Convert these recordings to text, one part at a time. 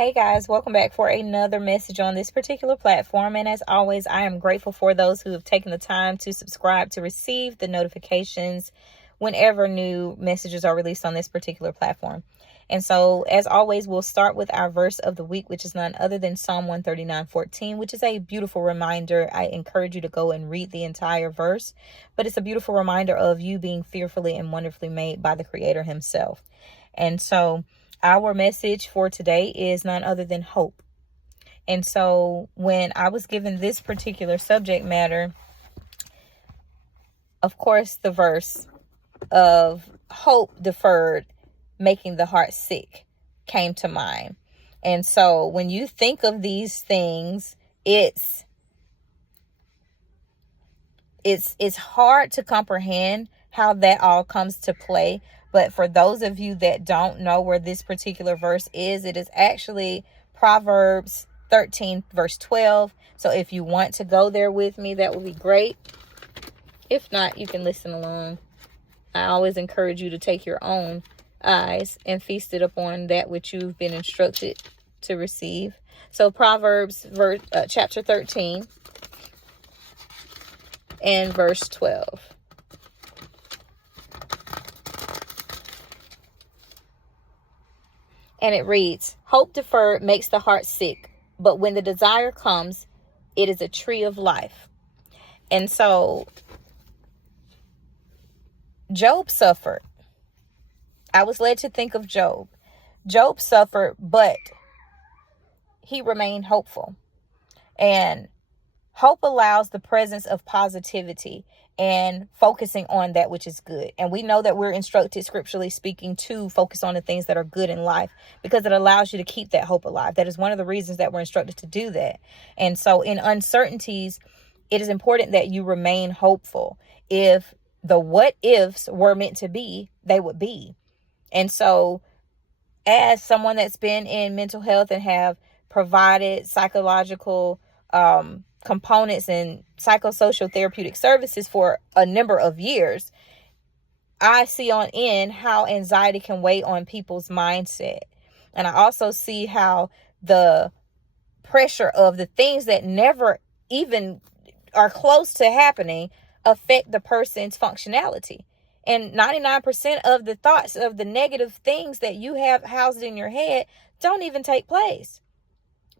Hey guys, welcome back for another message on this particular platform. And as always, I am grateful for those who have taken the time to subscribe to receive the notifications whenever new messages are released on this particular platform. And so, as always, we'll start with our verse of the week, which is none other than Psalm 139:14, which is a beautiful reminder. I encourage you to go and read the entire verse, but it's a beautiful reminder of you being fearfully and wonderfully made by the Creator himself. And so, our message for today is none other than hope. And so when I was given this particular subject matter, of course, the verse of hope deferred, making the heart sick, came to mind. And so when you think of these things, it's hard to comprehend how that all comes to play. But for those of you that don't know where this particular verse is, it is actually Proverbs 13, verse 12. So if you want to go there with me, that would be great. If not, you can listen along. I always encourage you to take your own eyes and feast it upon that which you've been instructed to receive. So Proverbs chapter 13 and verse 12. And it reads, hope deferred makes the heart sick, but when the desire comes, it is a tree of life. And so Job suffered. I was led to think of Job. Job suffered, but he remained hopeful. And hope allows the presence of positivity and focusing on that which is good. And we know that we're instructed, scripturally speaking, to focus on the things that are good in life because it allows you to keep that hope alive. That is one of the reasons that we're instructed to do that. And so in uncertainties, it is important that you remain hopeful. If the what ifs were meant to be, they would be. And so as someone that's been in mental health and have provided psychological components and psychosocial therapeutic services for a number of years, I see on in how anxiety can weigh on people's mindset. And I also see how the pressure of the things that never even are close to happening affect the person's functionality. And 99% of the thoughts of the negative things that you have housed in your head don't even take place.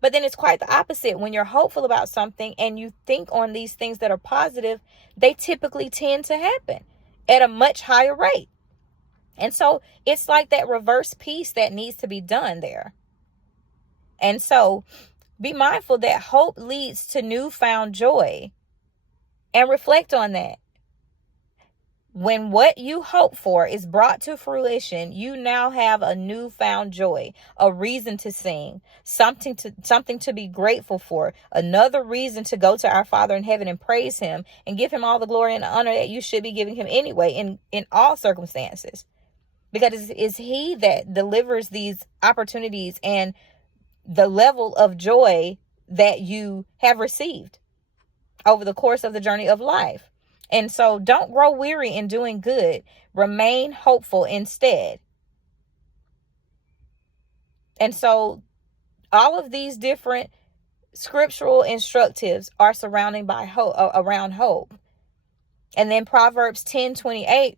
But then it's quite the opposite. When you're hopeful about something and you think on these things that are positive, they typically tend to happen at a much higher rate. And so it's like that reverse piece that needs to be done there. And so be mindful that hope leads to newfound joy, and reflect on that. When what you hope for is brought to fruition, you now have a newfound joy, a reason to sing, something to be grateful for, another reason to go to our Father in heaven and praise him and give him all the glory and honor that you should be giving him anyway in all circumstances. Because it's he that delivers these opportunities and the level of joy that you have received over the course of the journey of life. And so don't grow weary in doing good. Remain hopeful instead. And so all of these different scriptural instructives are surrounding by hope, around hope. And then Proverbs 10:28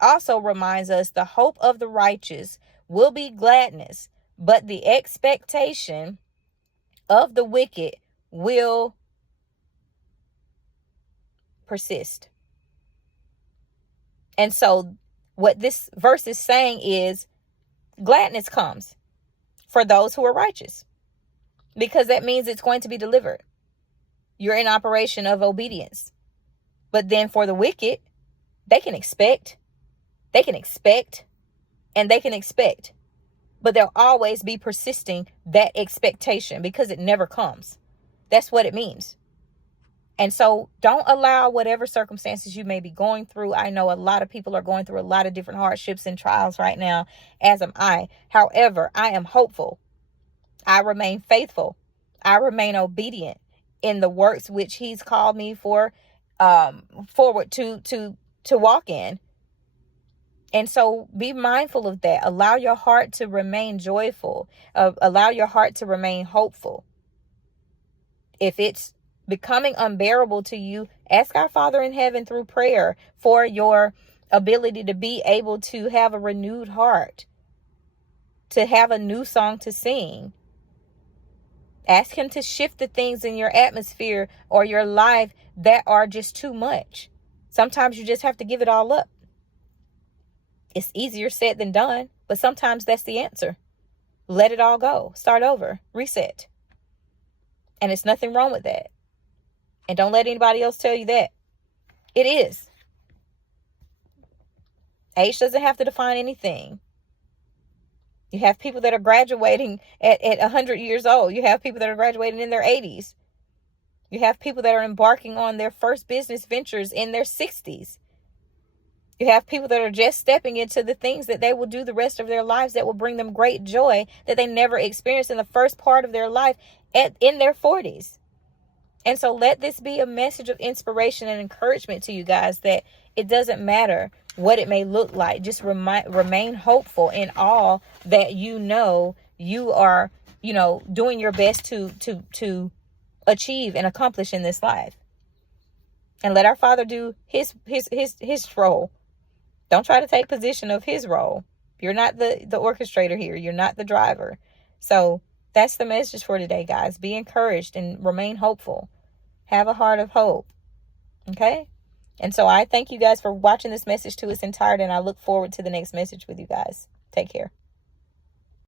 also reminds us the hope of the righteous will be gladness, but the expectation of the wicked will persist. And so what this verse is saying is gladness comes for those who are righteous, because that means it's going to be delivered. You're in operation of obedience. But then for the wicked, they can expect, and they can expect, but they'll always be persisting that expectation because it never comes. That's what it means. And so don't allow whatever circumstances you may be going through. I know a lot of people are going through a lot of different hardships and trials right now, as am I. However, I am hopeful. I remain faithful. I remain obedient in the works which he's called me forward to walk in. And so be mindful of that. Allow your heart to remain joyful. Allow your heart to remain hopeful. If it's becoming unbearable to you, ask our Father in heaven through prayer for your ability to be able to have a renewed heart, to have a new song to sing. Ask him to shift the things in your atmosphere or your life that are just too much. Sometimes you just have to give it all up. It's easier said than done, but sometimes that's the answer. Let it all go. Start over. Reset. And it's nothing wrong with that. And don't let anybody else tell you that. It is. Age doesn't have to define anything. You have people that are graduating at 100 years old. You have people that are graduating in their 80s. You have people that are embarking on their first business ventures in their 60s. You have people that are just stepping into the things that they will do the rest of their lives that will bring them great joy that they never experienced in the first part of their life in their 40s. And so let this be a message of inspiration and encouragement to you guys that it doesn't matter what it may look like. Just remain hopeful in all that you are, doing your best to achieve and accomplish in this life. And let our Father do his role. Don't try to take position of his role. You're not the orchestrator here. You're not the driver. So that's the message for today, guys. Be encouraged and remain hopeful. Have a heart of hope. Okay? And so I thank you guys for watching this message to its entirety, and I look forward to the next message with you guys. Take care.